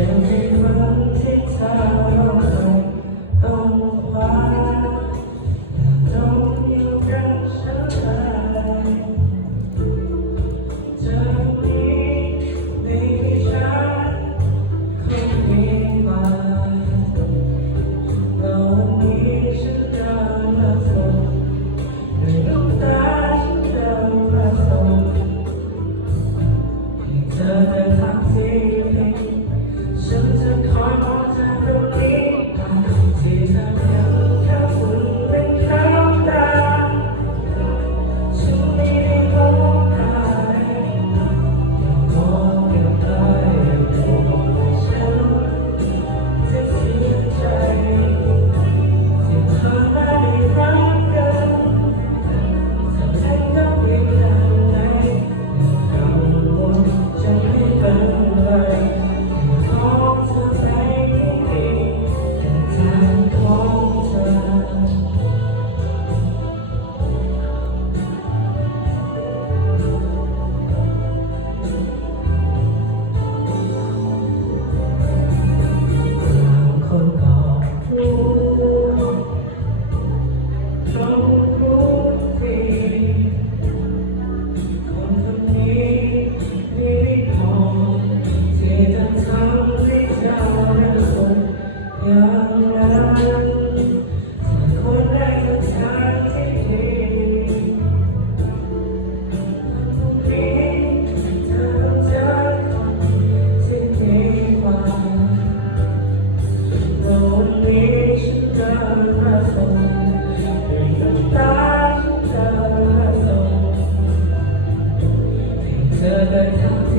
Tell. อ